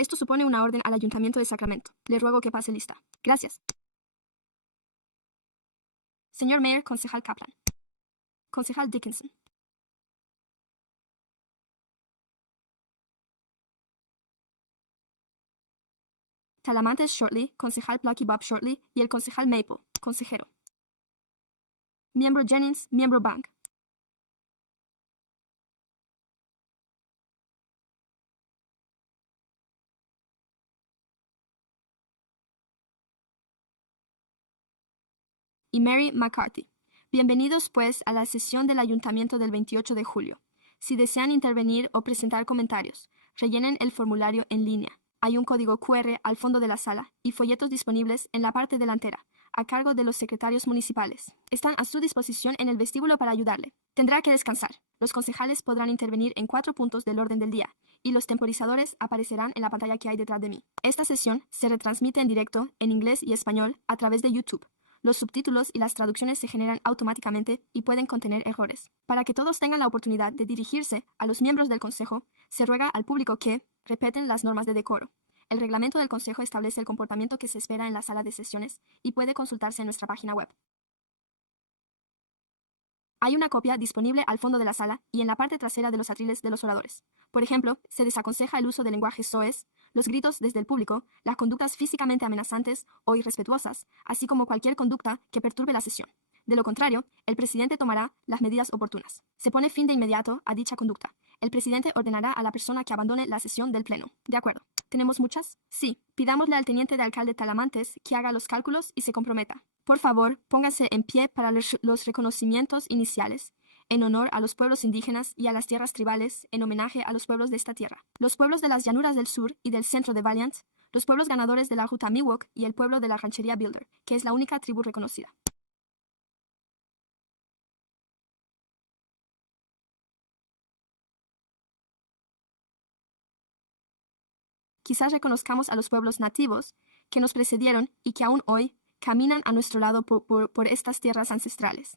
Esto supone una orden al Ayuntamiento de Sacramento. Le ruego que pase lista. Gracias. Señor Mayor, concejal Kaplan. Concejal Dickinson. Talamantes Shortley, concejal Plucky Bob Shortley y el concejal Maple, consejero. Miembro Jennings, miembro Bank. Y Mary McCarthy. Bienvenidos, pues, a la sesión del Ayuntamiento del 28 de julio. Si desean intervenir o presentar comentarios, rellenen el formulario en línea. Hay un código QR al fondo de la sala y folletos disponibles en la parte delantera, a cargo de los secretarios municipales. Están a su disposición en el vestíbulo para ayudarle. Tendrá que descansar. Los concejales podrán intervenir en 4 puntos del orden del día, y los temporizadores aparecerán en la pantalla que hay detrás de mí. Esta sesión se retransmite en directo, en inglés y español, a través de YouTube. Los subtítulos y las traducciones se generan automáticamente y pueden contener errores. Para que todos tengan la oportunidad de dirigirse a los miembros del Consejo, se ruega al público que respeten las normas de decoro. El reglamento del Consejo establece el comportamiento que se espera en la sala de sesiones y puede consultarse en nuestra página web. Hay una copia disponible al fondo de la sala y en la parte trasera de los atriles de los oradores. Por ejemplo, se desaconseja el uso de lenguaje soez, los gritos desde el público, las conductas físicamente amenazantes o irrespetuosas, así como cualquier conducta que perturbe la sesión. De lo contrario, el presidente tomará las medidas oportunas. Se pone fin de inmediato a dicha conducta. El presidente ordenará a la persona que abandone la sesión del pleno. ¿De acuerdo? ¿Tenemos muchas? Sí. Pidámosle al teniente de alcalde Talamantes que haga los cálculos y se comprometa. Por favor, pónganse en pie para los reconocimientos iniciales, en honor a los pueblos indígenas y a las tierras tribales, en homenaje a los pueblos de esta tierra. Los pueblos de las llanuras del sur y del centro de Valiant, los pueblos ganadores de la ruta Miwok y el pueblo de la ranchería Builder, que es la única tribu reconocida. Quizás reconozcamos a los pueblos nativos que nos precedieron y que aún hoy caminan a nuestro lado por estas tierras ancestrales.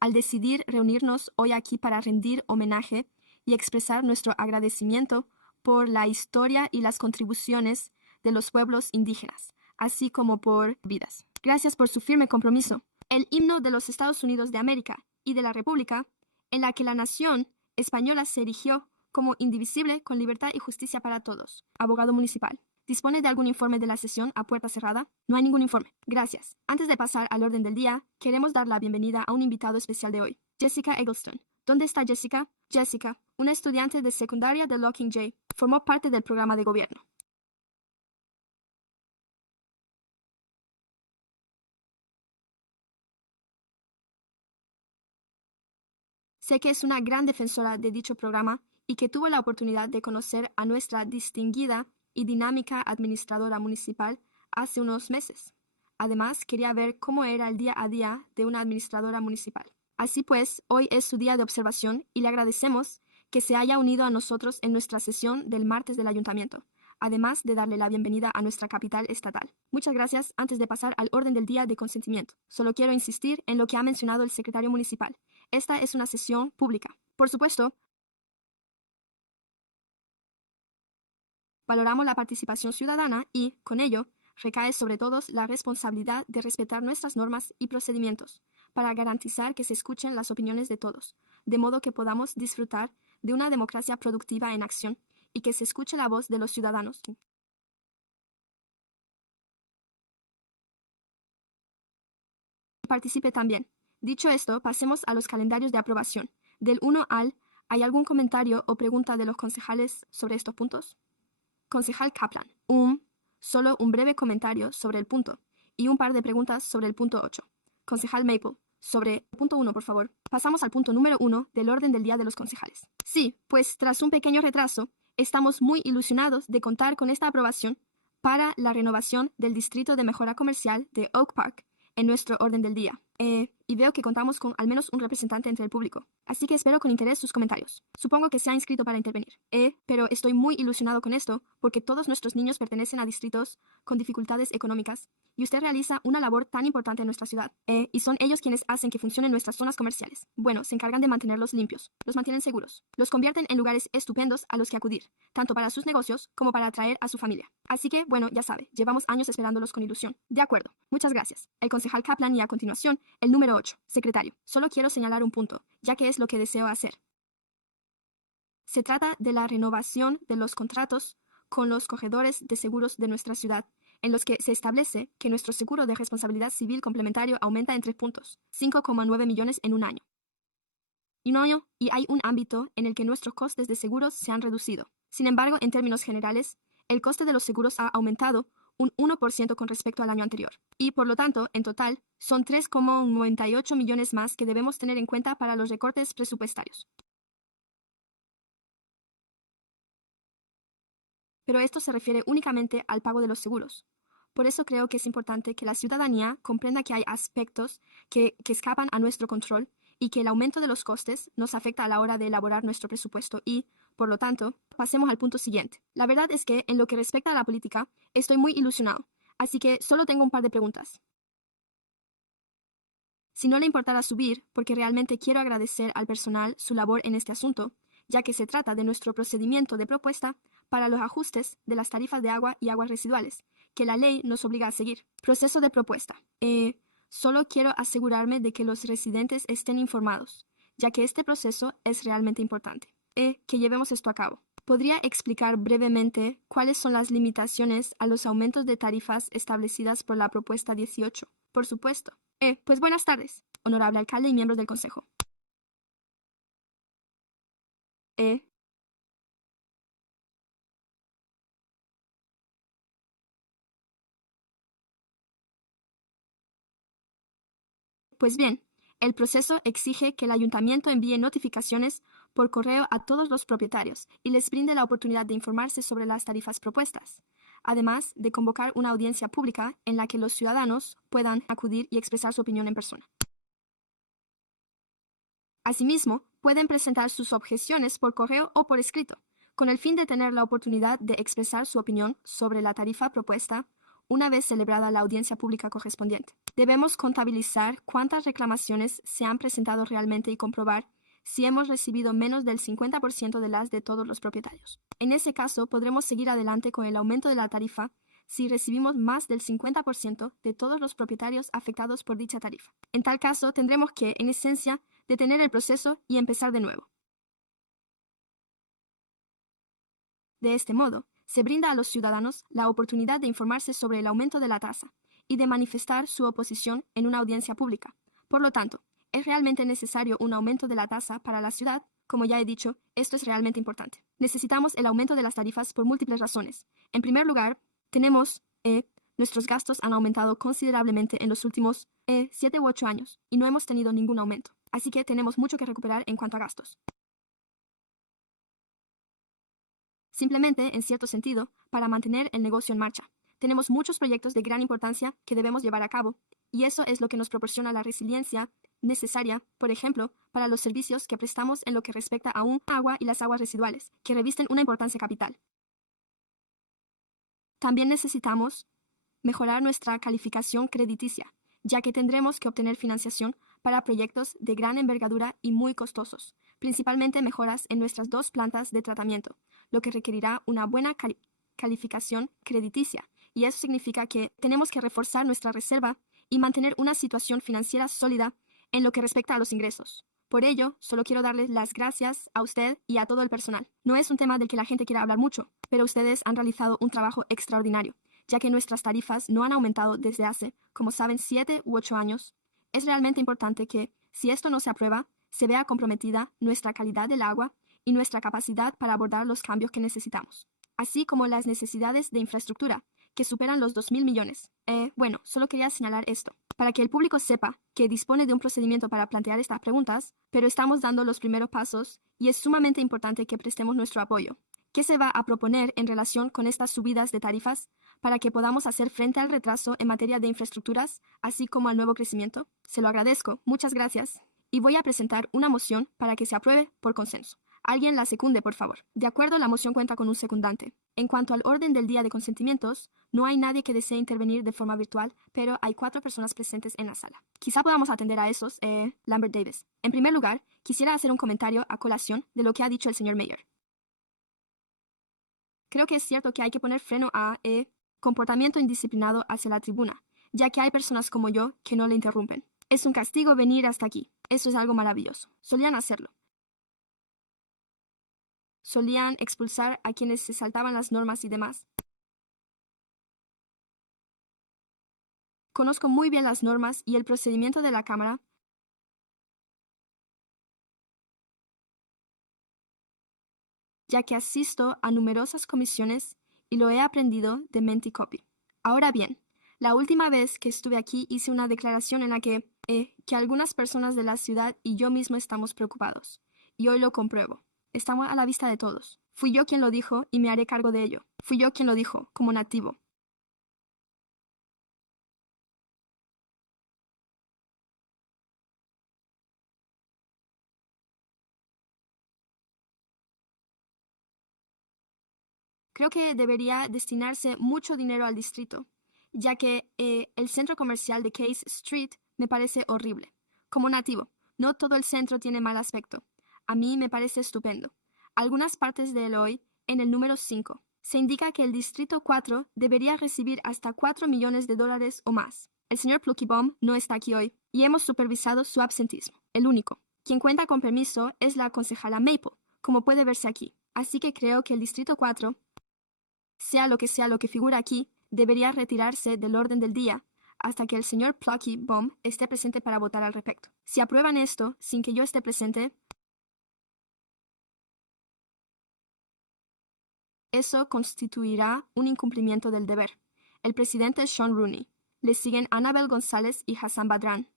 Al decidir reunirnos hoy aquí para rendir homenaje y expresar nuestro agradecimiento por la historia y las contribuciones de los pueblos indígenas, así como por vidas. Gracias por su firme compromiso. El himno de los Estados Unidos de América y de la República, en la que la nación española se erigió como indivisible, con libertad y justicia para todos. Abogado municipal. ¿Dispone de algún informe de la sesión a puerta cerrada? No hay ningún informe. Gracias. Antes de pasar al orden del día, queremos dar la bienvenida a un invitado especial de hoy, Jessica Eggleston. ¿Dónde está Jessica? Jessica, una estudiante de secundaria de Locking J, formó parte del programa de gobierno. Sé que es una gran defensora de dicho programa y que tuvo la oportunidad de conocer a nuestra distinguida y dinámica administradora municipal hace unos meses. Además, quería ver cómo era el día a día de una administradora municipal. Así pues, hoy es su día de observación y le agradecemos que se haya unido a nosotros en nuestra sesión del martes del ayuntamiento, además de darle la bienvenida a nuestra capital estatal. Muchas gracias. Antes de pasar al orden del día de consentimiento, solo quiero insistir en lo que ha mencionado el secretario municipal. Esta es una sesión pública. Por supuesto, valoramos la participación ciudadana y, con ello, recae sobre todos la responsabilidad de respetar nuestras normas y procedimientos para garantizar que se escuchen las opiniones de todos, de modo que podamos disfrutar de una democracia productiva en acción y que se escuche la voz de los ciudadanos. Participe también. Dicho esto, pasemos a los calendarios de aprobación. Del 1 al, ¿hay algún comentario o pregunta de los concejales sobre estos puntos? Concejal Kaplan. Solo un breve comentario sobre el punto y un par de preguntas sobre el punto 8. Concejal Maple. Sobre el punto 1, por favor. Pasamos al punto número 1 del orden del día de los concejales. Sí, pues tras un pequeño retraso, estamos muy ilusionados de contar con esta aprobación para la renovación del Distrito de Mejora Comercial de Oak Park en nuestro orden del día. Y veo que contamos con al menos un representante entre el público, así que espero con interés sus comentarios. Supongo que se ha inscrito para intervenir. Pero estoy muy ilusionado con esto porque todos nuestros niños pertenecen a distritos con dificultades económicas y usted realiza una labor tan importante en nuestra ciudad. Y son ellos quienes hacen que funcionen nuestras zonas comerciales. Bueno, se encargan de mantenerlos limpios, los mantienen seguros, los convierten en lugares estupendos a los que acudir, tanto para sus negocios como para atraer a su familia. Así que, bueno, ya sabe, llevamos años esperándolos con ilusión. De acuerdo, muchas gracias. El concejal Kaplan y a continuación, el número 8, secretario. Solo quiero señalar un punto, ya que es lo que deseo hacer. Se trata de la renovación de los contratos con los corredores de seguros de nuestra ciudad, en los que se establece que nuestro seguro de responsabilidad civil complementario aumenta en 3 puntos, 5,9 millones en un año. Y hay un ámbito en el que nuestros costes de seguros se han reducido. Sin embargo, en términos generales, el coste de los seguros ha aumentado un 1% con respecto al año anterior. Y, por lo tanto, en total, son 3,98 millones más que debemos tener en cuenta para los recortes presupuestarios. Pero esto se refiere únicamente al pago de los seguros. Por eso creo que es importante que la ciudadanía comprenda que hay aspectos que escapan a nuestro control y que el aumento de los costes nos afecta a la hora de elaborar nuestro presupuesto y, por lo tanto, pasemos al punto siguiente. La verdad es que, en lo que respecta a la política, estoy muy ilusionado, así que solo tengo un par de preguntas. Si no le importara subir, porque realmente quiero agradecer al personal su labor en este asunto, ya que se trata de nuestro procedimiento de propuesta para los ajustes de las tarifas de agua y aguas residuales, que la ley nos obliga a seguir. Proceso de propuesta. Solo quiero asegurarme de que los residentes estén informados, ya que este proceso es realmente importante. Que llevemos esto a cabo. ¿Podría explicar brevemente cuáles son las limitaciones a los aumentos de tarifas establecidas por la propuesta 18? Por supuesto. Pues buenas tardes, honorable alcalde y miembros del consejo. Pues bien, el proceso exige que el ayuntamiento envíe notificaciones por correo a todos los propietarios y les brinde la oportunidad de informarse sobre las tarifas propuestas, además de convocar una audiencia pública en la que los ciudadanos puedan acudir y expresar su opinión en persona. Asimismo, pueden presentar sus objeciones por correo o por escrito, con el fin de tener la oportunidad de expresar su opinión sobre la tarifa propuesta una vez celebrada la audiencia pública correspondiente. Debemos contabilizar cuántas reclamaciones se han presentado realmente y comprobar si hemos recibido menos del 50% de las de todos los propietarios. En ese caso, podremos seguir adelante con el aumento de la tarifa si recibimos más del 50% de todos los propietarios afectados por dicha tarifa. En tal caso, tendremos que, en esencia, detener el proceso y empezar de nuevo. De este modo, se brinda a los ciudadanos la oportunidad de informarse sobre el aumento de la tasa y de manifestar su oposición en una audiencia pública. Por lo tanto, ¿es realmente necesario un aumento de la tasa para la ciudad? Como ya he dicho, esto es realmente importante. Necesitamos el aumento de las tarifas por múltiples razones. En primer lugar, nuestros gastos han aumentado considerablemente en los últimos 7 u 8 años y no hemos tenido ningún aumento. Así que tenemos mucho que recuperar en cuanto a gastos. Simplemente, en cierto sentido, para mantener el negocio en marcha. Tenemos muchos proyectos de gran importancia que debemos llevar a cabo, y eso es lo que nos proporciona la resiliencia necesaria, por ejemplo, para los servicios que prestamos en lo que respecta a un agua y las aguas residuales, que revisten una importancia capital. También necesitamos mejorar nuestra calificación crediticia, ya que tendremos que obtener financiación para proyectos de gran envergadura y muy costosos, principalmente mejoras en nuestras 2 plantas de tratamiento, lo que requerirá una buena calificación crediticia, y eso significa que tenemos que reforzar nuestra reserva y mantener una situación financiera sólida en lo que respecta a los ingresos. Por ello, solo quiero darles las gracias a usted y a todo el personal. No es un tema del que la gente quiera hablar mucho, pero ustedes han realizado un trabajo extraordinario, ya que nuestras tarifas no han aumentado desde hace, como saben, 7 u 8 años. Es realmente importante que, si esto no se aprueba, se vea comprometida nuestra calidad del agua y nuestra capacidad para abordar los cambios que necesitamos, así como las necesidades de infraestructura, que superan los 2.000 millones. Solo quería señalar esto, para que el público sepa que dispone de un procedimiento para plantear estas preguntas, pero estamos dando los primeros pasos y es sumamente importante que prestemos nuestro apoyo. ¿Qué se va a proponer en relación con estas subidas de tarifas para que podamos hacer frente al retraso en materia de infraestructuras, así como al nuevo crecimiento? Se lo agradezco, muchas gracias. Y voy a presentar una moción para que se apruebe por consenso. Alguien la secunde, por favor. De acuerdo, la moción cuenta con un secundante. En cuanto al orden del día de consentimientos, no hay nadie que desee intervenir de forma virtual, pero hay 4 personas presentes en la sala. Quizá podamos atender a esos, Lambert Davis. En primer lugar, quisiera hacer un comentario a colación de lo que ha dicho el señor Mayor. Creo que es cierto que hay que poner freno a comportamiento indisciplinado hacia la tribuna, ya que hay personas como yo que no le interrumpen. Es un castigo venir hasta aquí. Eso es algo maravilloso. Solían hacerlo. Solían expulsar a quienes se saltaban las normas y demás. Conozco muy bien las normas y el procedimiento de la Cámara, ya que asisto a numerosas comisiones y lo he aprendido de mente y copy. Ahora bien, la última vez que estuve aquí hice una declaración en la que algunas personas de la ciudad y yo mismo estamos preocupados. Y hoy lo compruebo. Estamos a la vista de todos. Fui yo quien lo dijo y me haré cargo de ello. Fui yo quien lo dijo, como nativo. Creo que debería destinarse mucho dinero al distrito, ya que el centro comercial de Case Street me parece horrible. Como nativo, no todo el centro tiene mal aspecto. A mí me parece estupendo. Algunas partes de él hoy, en el número 5, se indica que el distrito 4 debería recibir hasta $4 millones o más. El señor Pluckybomb no está aquí hoy y hemos supervisado su absentismo. El único. Quien cuenta con permiso es la concejala Maple, como puede verse aquí. Así que creo que el distrito 4, sea lo que figura aquí, debería retirarse del orden del día hasta que el señor Pluckybomb esté presente para votar al respecto. Si aprueban esto sin que yo esté presente, eso constituirá un incumplimiento del deber. El presidente es Sean Rooney. Le siguen Annabel González y Hassan Badran.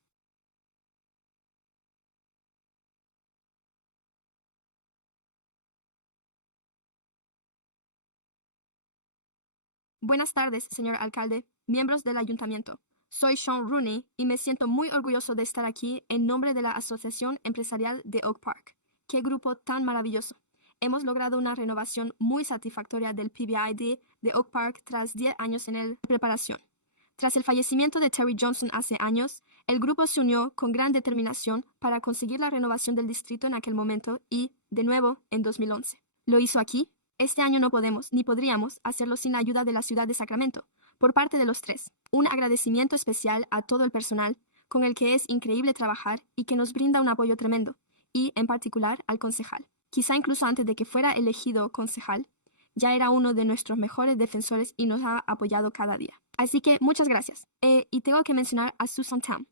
Buenas tardes, señor alcalde, miembros del ayuntamiento. Soy Sean Rooney y me siento muy orgulloso de estar aquí en nombre de la Asociación Empresarial de Oak Park. ¡Qué grupo tan maravilloso! Hemos logrado una renovación muy satisfactoria del PBID de Oak Park tras 10 años en preparación. Tras el fallecimiento de Terry Johnson hace años, el grupo se unió con gran determinación para conseguir la renovación del distrito en aquel momento y, de nuevo, en 2011. ¿Lo hizo aquí? Este año no podemos, ni podríamos, hacerlo sin la ayuda de la ciudad de Sacramento, por parte de los 3. Un agradecimiento especial a todo el personal, con el que es increíble trabajar y que nos brinda un apoyo tremendo, y, en particular, al concejal. Quizá incluso antes de que fuera elegido concejal, ya era uno de nuestros mejores defensores y nos ha apoyado cada día. Así que, muchas gracias. Y tengo que mencionar a Susan Tam.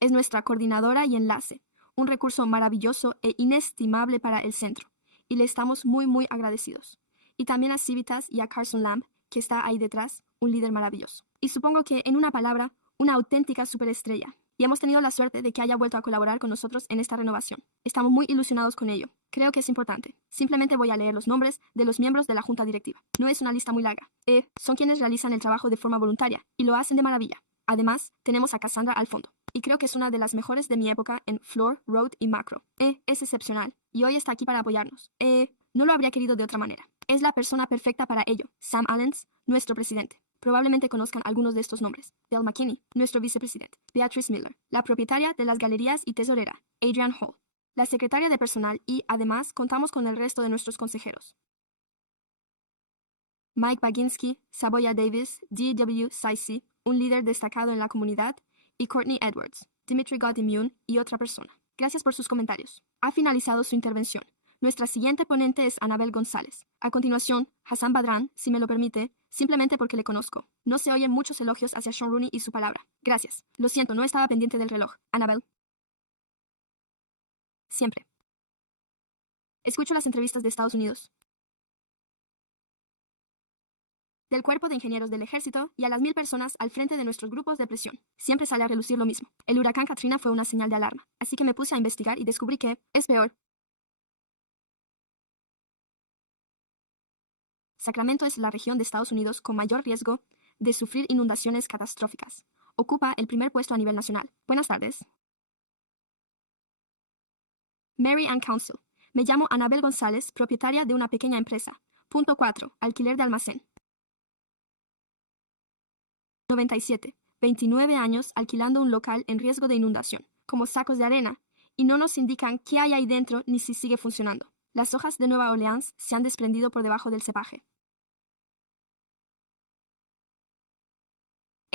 Es nuestra coordinadora y enlace, un recurso maravilloso e inestimable para el centro, y le estamos muy, muy agradecidos. Y también a Civitas y a Carson Lamb, que está ahí detrás, un líder maravilloso. Y supongo que, en una palabra, una auténtica superestrella. Y hemos tenido la suerte de que haya vuelto a colaborar con nosotros en esta renovación. Estamos muy ilusionados con ello. Creo que es importante. Simplemente voy a leer los nombres de los miembros de la junta directiva. No es una lista muy larga. Son quienes realizan el trabajo de forma voluntaria y lo hacen de maravilla. Además, tenemos a Cassandra al fondo. Y creo que es una de las mejores de mi época en Floor, Road y Macro. Es excepcional. Y hoy está aquí para apoyarnos. No lo habría querido de otra manera. Es la persona perfecta para ello. Sam Allens, nuestro presidente. Probablemente conozcan algunos de estos nombres. Bill McKinney, nuestro vicepresidente. Beatrice Miller, la propietaria de las galerías y tesorera. Adrian Hall, la secretaria de personal y, además, contamos con el resto de nuestros consejeros. Mike Baginski, Saboya Davis, D.W. Saisi, un líder destacado en la comunidad, y Courtney Edwards, Dimitri Godimune y otra persona. Gracias por sus comentarios. Ha finalizado su intervención. Nuestra siguiente ponente es Annabel González. A continuación, Hassan Badran, si me lo permite, simplemente porque le conozco. No se oyen muchos elogios hacia Sean Rooney y su palabra. Gracias. Lo siento, no estaba pendiente del reloj. Annabel. Siempre. Escucho las entrevistas de Estados Unidos, del Cuerpo de Ingenieros del Ejército y a las 1000 personas al frente de nuestros grupos de presión. Siempre sale a relucir lo mismo. El huracán Katrina fue una señal de alarma, así que me puse a investigar y descubrí que es peor. Sacramento es la región de Estados Unidos con mayor riesgo de sufrir inundaciones catastróficas. Ocupa el primer puesto a nivel nacional. Buenas tardes. Mary Ann Council. Me llamo Anabel González, propietaria de una pequeña empresa. Punto 4. Alquiler de almacén. 97. 29 años alquilando un local en riesgo de inundación, como sacos de arena, y no nos indican qué hay ahí dentro ni si sigue funcionando. Las hojas de Nueva Orleans se han desprendido por debajo del cepaje.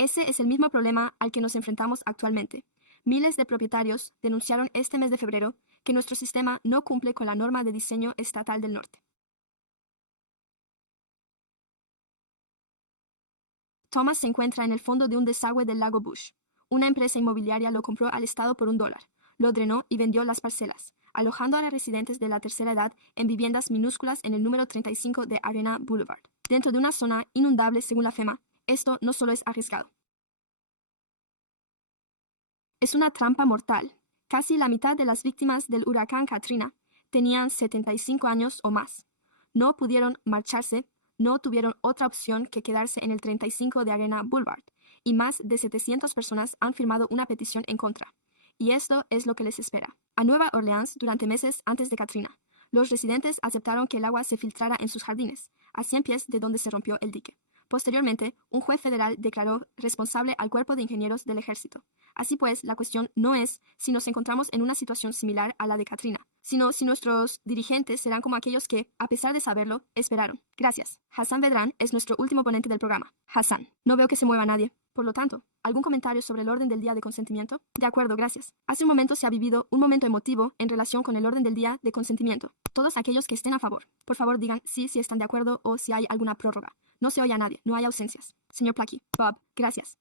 Ese es el mismo problema al que nos enfrentamos actualmente. Miles de propietarios denunciaron este mes de febrero que nuestro sistema no cumple con la norma de diseño estatal del norte. Thomas se encuentra en el fondo de un desagüe del lago Bush. Una empresa inmobiliaria lo compró al Estado por $1. Lo drenó y vendió las parcelas, alojando a los residentes de la tercera edad en viviendas minúsculas en el número 35 de Arena Boulevard. Dentro de una zona inundable según la FEMA, esto no solo es arriesgado. Es una trampa mortal. Casi la mitad de las víctimas del huracán Katrina tenían 75 años o más. No pudieron marcharse, no tuvieron otra opción que quedarse en el 35 de Arena Boulevard, y más de 700 personas han firmado una petición en contra. Y esto es lo que les espera. A Nueva Orleans, durante meses antes de Katrina, los residentes aceptaron que el agua se filtrara en sus jardines, a 100 pies de donde se rompió el dique. Posteriormente, un juez federal declaró responsable al Cuerpo de Ingenieros del Ejército. Así pues, la cuestión no es si nos encontramos en una situación similar a la de Katrina, sino si nuestros dirigentes serán como aquellos que, a pesar de saberlo, esperaron. Gracias. Hassan Bedrán es nuestro último ponente del programa. Hassan, no veo que se mueva nadie. Por lo tanto, ¿algún comentario sobre el orden del día de consentimiento? De acuerdo, gracias. Hace un momento se ha vivido un momento emotivo en relación con el orden del día de consentimiento. Todos aquellos que estén a favor, por favor digan sí si están de acuerdo o si hay alguna prórroga. No se oye a nadie, no hay ausencias. Señor Placky. Bob, gracias.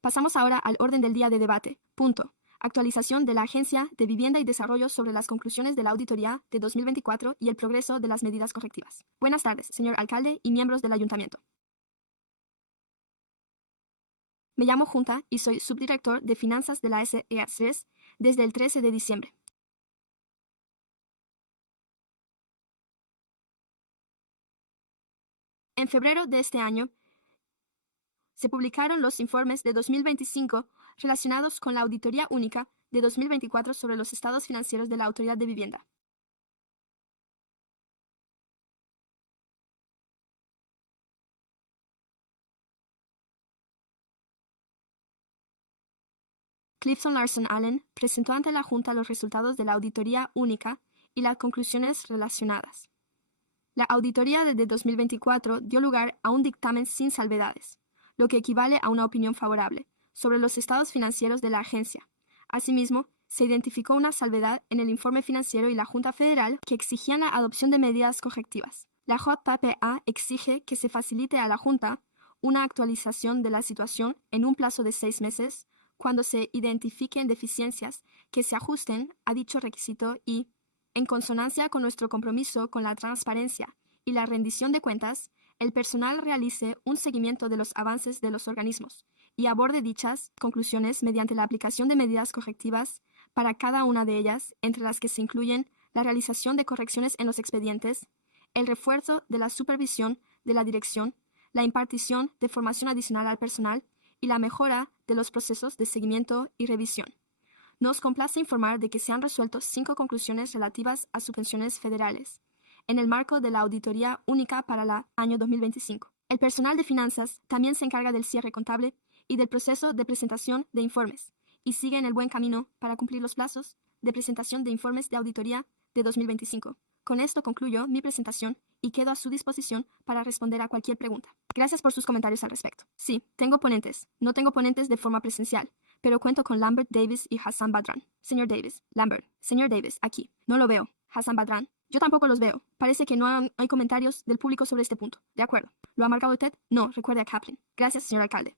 Pasamos ahora al orden del día de debate. Punto. Actualización de la Agencia de Vivienda y Desarrollo sobre las conclusiones de la auditoría de 2024 y el progreso de las medidas correctivas. Buenas tardes, señor alcalde y miembros del ayuntamiento. Me llamo Junta y soy subdirector de finanzas de la SEA3 desde el 13 de diciembre. En febrero de este año, se publicaron los informes de 2025 relacionados con la auditoría única de 2024 sobre los estados financieros de la Autoridad de Vivienda. Clifton Larson Allen presentó ante la Junta los resultados de la auditoría única y las conclusiones relacionadas. La auditoría de 2024 dio lugar a un dictamen sin salvedades, lo que equivale a una opinión favorable, sobre los estados financieros de la agencia. Asimismo, se identificó una salvedad en el informe financiero y la Junta Federal que exigían la adopción de medidas correctivas. La JPPA exige que se facilite a la Junta una actualización de la situación en un plazo de 6 meses cuando se identifiquen deficiencias que se ajusten a dicho requisito y, en consonancia con nuestro compromiso con la transparencia y la rendición de cuentas, el personal realice un seguimiento de los avances de los organismos y aborde dichas conclusiones mediante la aplicación de medidas correctivas para cada una de ellas, entre las que se incluyen la realización de correcciones en los expedientes, el refuerzo de la supervisión de la dirección, la impartición de formación adicional al personal y la mejora de los procesos de seguimiento y revisión. Nos complace informar de que se han resuelto 5 conclusiones relativas a subvenciones federales, en el marco de la auditoría única para el año 2025. El personal de finanzas también se encarga del cierre contable y del proceso de presentación de informes, y sigue en el buen camino para cumplir los plazos de presentación de informes de auditoría de 2025. Con esto concluyo mi presentación y quedo a su disposición para responder a cualquier pregunta. Gracias por sus comentarios al respecto. Sí, tengo ponentes. No tengo ponentes de forma presencial, pero cuento con Lambert Davis y Hassan Badran. Señor Davis, Lambert. Señor Davis, aquí. No lo veo. Hassan Badran. Yo tampoco los veo. Parece que no hay comentarios del público sobre este punto. De acuerdo. ¿Lo ha marcado usted? No, recuerde a Kaplan. Gracias, señor alcalde.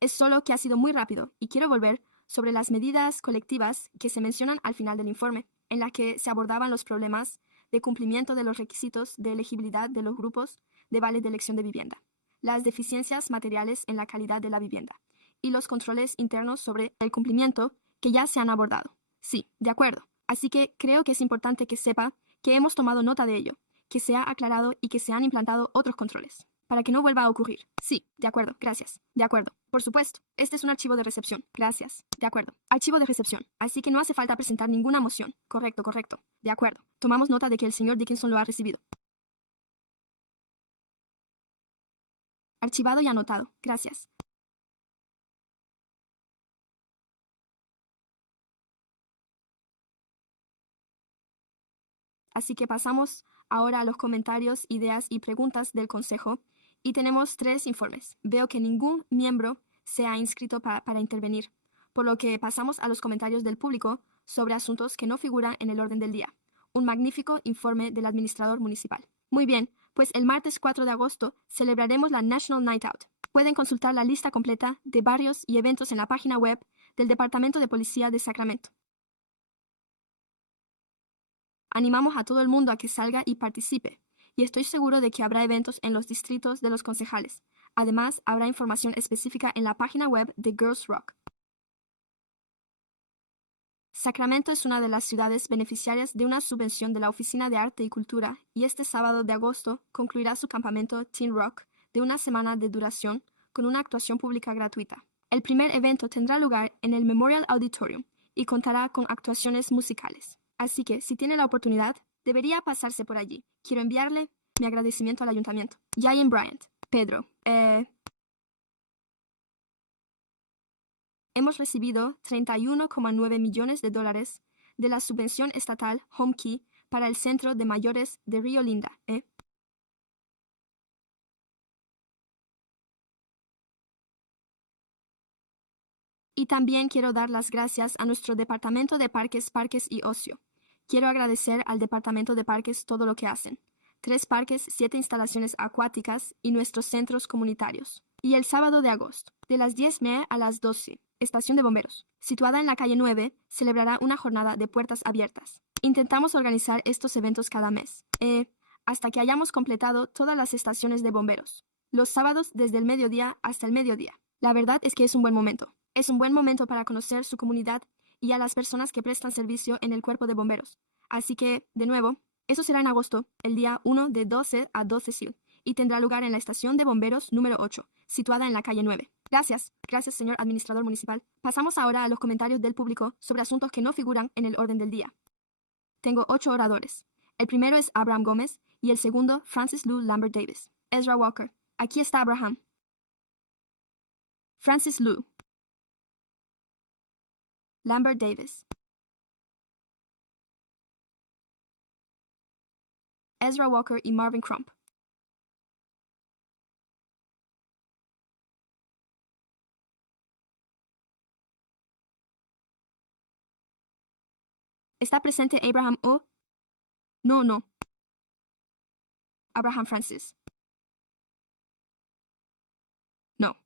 Es solo que ha sido muy rápido y quiero volver sobre las medidas colectivas que se mencionan al final del informe, en la que se abordaban los problemas de cumplimiento de los requisitos de elegibilidad de los grupos de vale de elección de vivienda, las deficiencias materiales en la calidad de la vivienda y los controles internos sobre el cumplimiento que ya se han abordado. Sí, de acuerdo. Así que creo que es importante que sepa que hemos tomado nota de ello, que se ha aclarado y que se han implantado otros controles, para que no vuelva a ocurrir. Sí, de acuerdo, gracias. De acuerdo, por supuesto. Este es un archivo de recepción. Gracias. De acuerdo. Archivo de recepción. Así que no hace falta presentar ninguna moción. Correcto, correcto. De acuerdo. Tomamos nota de que el señor Dickinson lo ha recibido. Archivado y anotado. Gracias. Así que pasamos ahora a los comentarios, ideas y preguntas del Consejo. Y tenemos 3 informes. Veo que ningún miembro se ha inscrito para intervenir, por lo que pasamos a los comentarios del público sobre asuntos que no figuran en el orden del día. Un magnífico informe del administrador municipal. Muy bien, pues el martes 4 de agosto celebraremos la National Night Out. Pueden consultar la lista completa de barrios y eventos en la página web del Departamento de Policía de Sacramento. Animamos a todo el mundo a que salga y participe, y estoy seguro de que habrá eventos en los distritos de los concejales. Además, habrá información específica en la página web de Girls Rock. Sacramento es una de las ciudades beneficiarias de una subvención de la Oficina de Arte y Cultura, y este sábado de agosto concluirá su campamento Teen Rock de una semana de duración con una actuación pública gratuita. El primer evento tendrá lugar en el Memorial Auditorium y contará con actuaciones musicales. Así que, si tiene la oportunidad, debería pasarse por allí. Quiero enviarle mi agradecimiento al ayuntamiento. Jayen Bryant. Pedro. Hemos recibido $31,9 millones de la subvención estatal Home Key para el Centro de Mayores de Rio Linda, Y también quiero dar las gracias a nuestro Departamento de Parques y Ocio. Quiero agradecer al Departamento de Parques todo lo que hacen. 3 parques, 7 instalaciones acuáticas y nuestros centros comunitarios. Y el sábado de agosto, de las 10:30 a las 12, estación de bomberos, situada en la calle 9, celebrará una jornada de puertas abiertas. Intentamos organizar estos eventos cada mes, hasta que hayamos completado todas las estaciones de bomberos. Los sábados desde el mediodía hasta el mediodía. La verdad es que es un buen momento. Es un buen momento para conocer su comunidad y a las personas que prestan servicio en el cuerpo de bomberos. Así que, de nuevo, eso será en agosto, el día 1 de 12 a 12 SIL, y tendrá lugar en la estación de bomberos número 8, situada en la calle 9. Gracias, gracias señor administrador municipal. Pasamos ahora a los comentarios del público sobre asuntos que no figuran en el orden del día. Tengo 8 oradores. El primero es Abraham Gómez y el segundo Francis Lou Lambert Davis. Ezra Walker. Aquí está Abraham. Francis Lou. Lambert Davis. Ezra Walker y Marvin Crump. ¿Está presente Abraham O? No. Abraham Francis. No.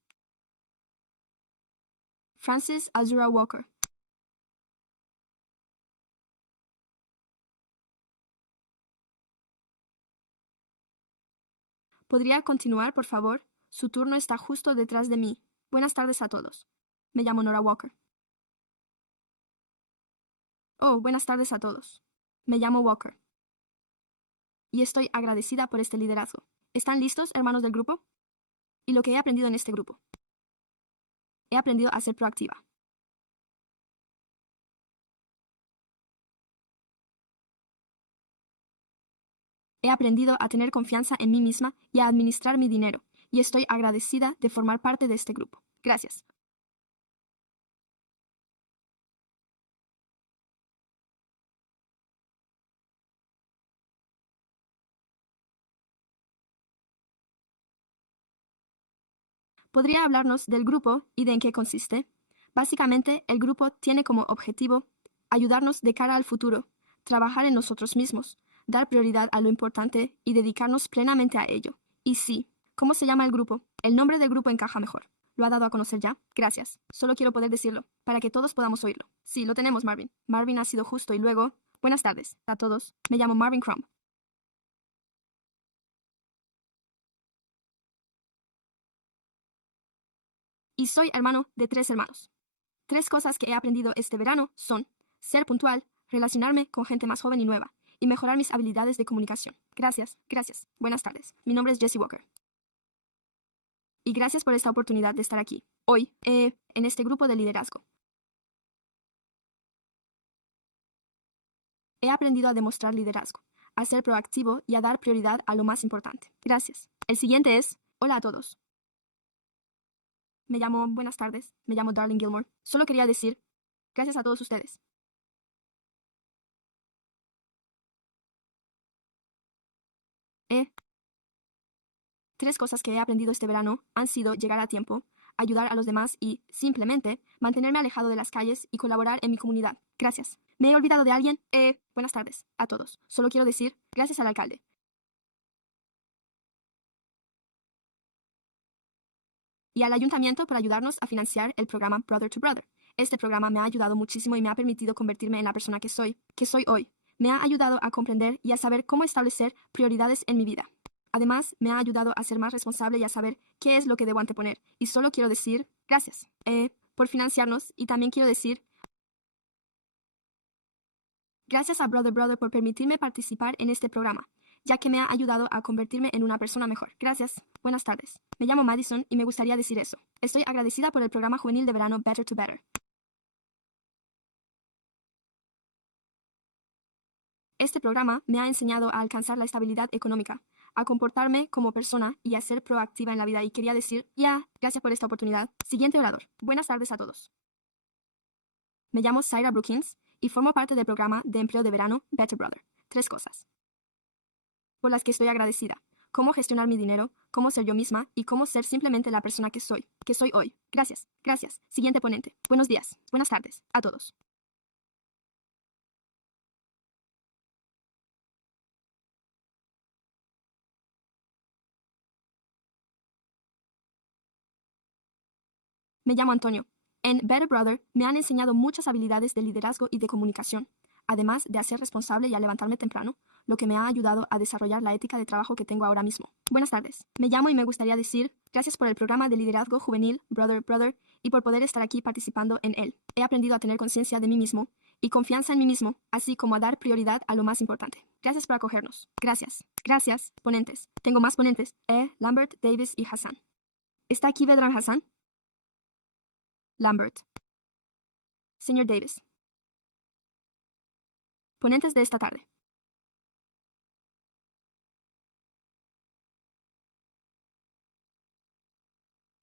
Francis Azura Walker. ¿Podría continuar, por favor? Su turno está justo detrás de mí. Buenas tardes a todos. Me llamo Nora Walker. Oh, buenas tardes a todos. Me llamo Walker. Y estoy agradecida por este liderazgo. ¿Están listos, hermanos del grupo? Y lo que he aprendido en este grupo. He aprendido a ser proactiva. He aprendido a tener confianza en mí misma y a administrar mi dinero, y estoy agradecida de formar parte de este grupo. Gracias. ¿Podría hablarnos del grupo y de en qué consiste? Básicamente, el grupo tiene como objetivo ayudarnos de cara al futuro, trabajar en nosotros mismos, dar prioridad a lo importante y dedicarnos plenamente a ello. Y sí, ¿cómo se llama el grupo? El nombre del grupo encaja mejor. ¿Lo ha dado a conocer ya? Gracias. Solo quiero poder decirlo, para que todos podamos oírlo. Sí, lo tenemos, Marvin. Marvin ha sido justo y luego... Buenas tardes a todos. Me llamo Marvin Crump. y soy hermano de 3 hermanos. 3 cosas que he aprendido este verano son ser puntual, relacionarme con gente más joven y nueva, y mejorar mis habilidades de comunicación. Gracias, gracias. Buenas tardes. Mi nombre es Jessie Walker. Y gracias por esta oportunidad de estar aquí, hoy, en este grupo de liderazgo. He aprendido a demostrar liderazgo, a ser proactivo y a dar prioridad a lo más importante. Gracias. El siguiente es, hola a todos. Buenas tardes, me llamo Darling Gilmore. Solo quería decir, gracias a todos ustedes. 3 cosas que he aprendido este verano han sido llegar a tiempo, ayudar a los demás y, simplemente, mantenerme alejado de las calles y colaborar en mi comunidad. Gracias. ¿Me he olvidado de alguien? Buenas tardes a todos. Solo quiero decir, gracias al alcalde. Y al ayuntamiento por ayudarnos a financiar el programa Brother to Brother. Este programa me ha ayudado muchísimo y me ha permitido convertirme en la persona que soy hoy. Me ha ayudado a comprender y a saber cómo establecer prioridades en mi vida. Además, me ha ayudado a ser más responsable y a saber qué es lo que debo anteponer. Y solo quiero decir gracias por financiarnos, y también quiero decir gracias a Brother por permitirme participar en este programa, ya que me ha ayudado a convertirme en una persona mejor. Gracias. Buenas tardes. Me llamo Madison y me gustaría decir eso. Estoy agradecida por el programa juvenil de verano Better to Better. Este programa me ha enseñado a alcanzar la estabilidad económica, a comportarme como persona y a ser proactiva en la vida. Y quería decir, gracias por esta oportunidad. Siguiente orador. Buenas tardes a todos. Me llamo Syra Brookins y formo parte del programa de empleo de verano Better Brother. 3 cosas por las que estoy agradecida: cómo gestionar mi dinero, cómo ser yo misma y cómo ser simplemente la persona que soy hoy. Gracias, gracias. Siguiente ponente. Buenos días, buenas tardes a todos. Me llamo Antonio. En Better Brother me han enseñado muchas habilidades de liderazgo y de comunicación, además de a ser responsable y a levantarme temprano, lo que me ha ayudado a desarrollar la ética de trabajo que tengo ahora mismo. Buenas tardes. Me llamo y me gustaría decir gracias por el programa de liderazgo juvenil Brother y por poder estar aquí participando en él. He aprendido a tener conciencia de mí mismo y confianza en mí mismo, así como a dar prioridad a lo más importante. Gracias por acogernos. Gracias. Gracias, ponentes. Tengo más ponentes. Lambert, Davis y Hassan. ¿Está aquí Vedran Hassan? Lambert. Señor Davis. Ponentes de esta tarde.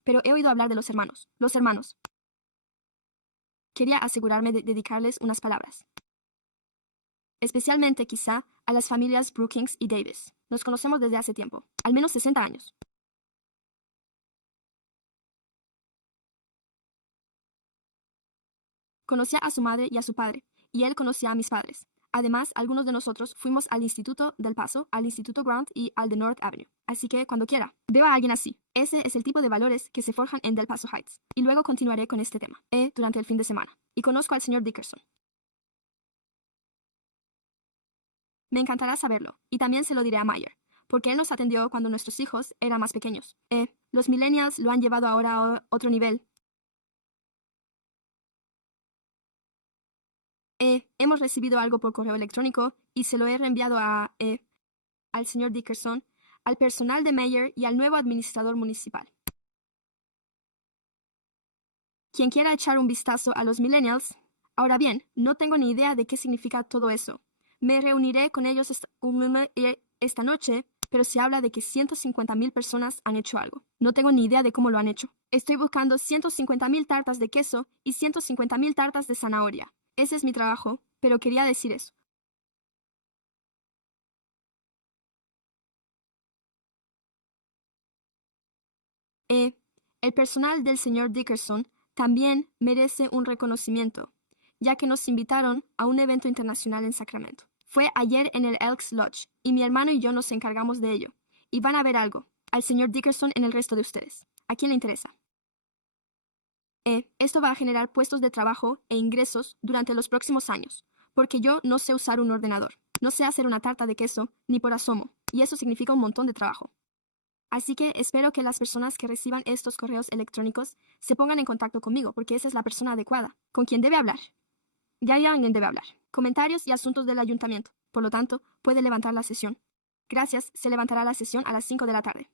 Pero he oído hablar de los hermanos. Los hermanos. Quería asegurarme de dedicarles unas palabras. Especialmente, quizá, a las familias Brookings y Davis. Nos conocemos desde hace tiempo. Al menos 60 años. Conocía a su madre y a su padre, y él conocía a mis padres. Además, algunos de nosotros fuimos al Instituto del Paso, al Instituto Grant y al de North Avenue. Así que, cuando quiera, veo a alguien así. Ese es el tipo de valores que se forjan en Del Paso Heights. Y luego continuaré con este tema, durante el fin de semana. Y conozco al señor Dickerson. Me encantará saberlo, y también se lo diré a Mayer, porque él nos atendió cuando nuestros hijos eran más pequeños. Los millennials lo han llevado ahora a otro nivel. Hemos recibido algo por correo electrónico y se lo he reenviado al señor Dickerson, al personal de Mayer y al nuevo administrador municipal. Quien quiera echar un vistazo a los millennials. Ahora bien, no tengo ni idea de qué significa todo eso. Me reuniré con ellos esta noche, pero se habla de que 150,000 personas han hecho algo. No tengo ni idea de cómo lo han hecho. Estoy buscando 150,000 tartas de queso y 150,000 tartas de zanahoria. Ese es mi trabajo, pero quería decir eso. El personal del señor Dickerson también merece un reconocimiento, ya que nos invitaron a un evento internacional en Sacramento. Fue ayer en el Elks Lodge, y mi hermano y yo nos encargamos de ello. Y van a ver algo, al señor Dickerson en el resto de ustedes. ¿A quién le interesa? Esto va a generar puestos de trabajo e ingresos durante los próximos años, porque yo no sé usar un ordenador, no sé hacer una tarta de queso, ni por asomo, y eso significa un montón de trabajo. Así que espero que las personas que reciban estos correos electrónicos se pongan en contacto conmigo, porque esa es la persona adecuada, con quien debe hablar. Ya alguien debe hablar. Comentarios y asuntos del ayuntamiento. Por lo tanto, puede levantar la sesión. Gracias, se levantará la sesión a las 5 de la tarde.